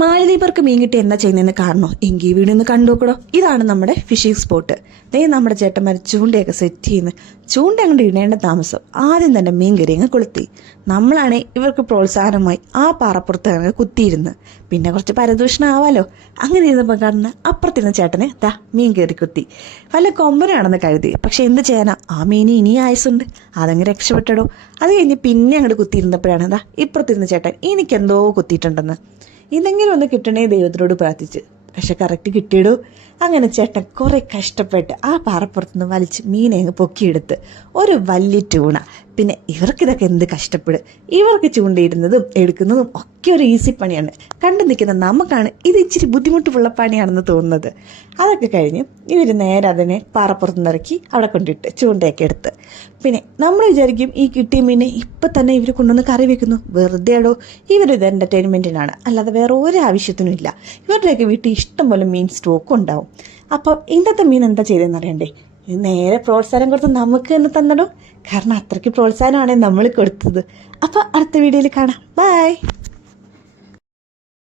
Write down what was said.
മാലദ്വീപർക്ക് മീൻ കിട്ടി എന്താ ചെയ്യുന്നതെന്ന് കാണണോ? എങ്കിൽ വീട് ഒന്ന് കണ്ടുനോക്കടോ. ഇതാണ് നമ്മുടെ ഫിഷിംഗ് സ്പോട്ട്. നമ്മുടെ ചേട്ടന്മാർ ചൂണ്ടയൊക്കെ സെറ്റ് ചെയ്യുന്നത്. ചൂണ്ട അങ്ങോട്ട് ഇടേണ്ട താമസം ആദ്യം തന്നെ മീൻ കറി അങ്ങ് കൊളുത്തി. നമ്മളാണെ ഇവർക്ക് പ്രോത്സാഹനമായി ആ പാറപ്പുറത്ത് അങ്ങ് കുത്തിയിരുന്ന് പിന്നെ കുറച്ച് പരദൂഷണമാവാലോ. അങ്ങനെ ഇരുന്നപ്പോൾ കാണുന്ന അപ്പുറത്തിരുന്ന ചേട്ടനെ മീൻ കയറി കുത്തി. വല്ല കൊമ്പനാണെന്ന് കരുതി. പക്ഷെ എന്ത് ചെയ്യാനാ, ആ മീന് ഇനി ആയുസുണ്ട്, അതങ്ങ് രക്ഷപ്പെട്ടടോ. അത് കഴിഞ്ഞ് പിന്നെ അങ്ങോട്ട് കുത്തിയിരുന്നപ്പോഴാണ് ഇപ്പുറത്തിരുന്ന ചേട്ടൻ എനിക്കെന്തോ കുത്തിയിട്ടുണ്ടെന്ന്. ഇതെങ്കിലും ഒന്ന് കിട്ടണേ ദൈവത്തിനോട് പ്രാർത്ഥിച്ച്. പക്ഷെ കറക്റ്റ് കിട്ടിയിടൂ. അങ്ങനെ ചേട്ടൻ കുറെ കഷ്ടപ്പെട്ട് ആ പാറപ്പുറത്തുനിന്ന് വലിച്ച് മീനെ അങ്ങ് പൊക്കിയെടുത്ത് ഒരു വലിയ ട്യൂണ. പിന്നെ ഇവർക്കിതൊക്കെ എന്ത് കഷ്ടപ്പെടും. ഇവർക്ക് ചൂണ്ടയിടുന്നതും എടുക്കുന്നതും ഒക്കെ ഒരു ഈസി പണിയാണ്. കണ്ടു നിൽക്കുന്ന നമുക്കാണ് ഇത് ഇച്ചിരി ബുദ്ധിമുട്ടുള്ള പണിയാണെന്ന് തോന്നുന്നത്. അതൊക്കെ കഴിഞ്ഞ് ഇവർ നേരെ അതിനെ പാറപ്പുറത്തുനിന്ന് ഇറക്കി അവിടെ കൊണ്ടിട്ട് ചൂണ്ടയൊക്കെ എടുത്ത്. പിന്നെ നമ്മൾ വിചാരിക്കും ഈ കിട്ടിയ മീനെ ഇപ്പം തന്നെ ഇവർ കൊണ്ടുവന്ന് കറി വെക്കുന്നു. വെറുതെയാടോ, ഇവരിത് എൻ്റർടൈൻമെൻറ്റിനാണ്, അല്ലാതെ വേറെ ഒരു ആവശ്യത്തിനും ഇല്ല. ഇവരുടെയൊക്കെ വീട്ടിൽ ഇഷ്ടംപോലെ മീൻ സ്റ്റോക്ക് ഉണ്ടാവും. അപ്പം ഇന്നത്തെ മീൻ എന്താ ചെയ്തതെന്ന് അറിയണ്ടേ? നേരെ പ്രോത്സാഹനം കൊടുത്ത് നമുക്ക് തന്നെ തന്നടോ. കാരണം അത്രയ്ക്ക് പ്രോത്സാഹനമാണ് നമ്മൾ കൊടുത്തത്. അപ്പോൾ അടുത്ത വീഡിയോയിൽ കാണാം. ബൈ.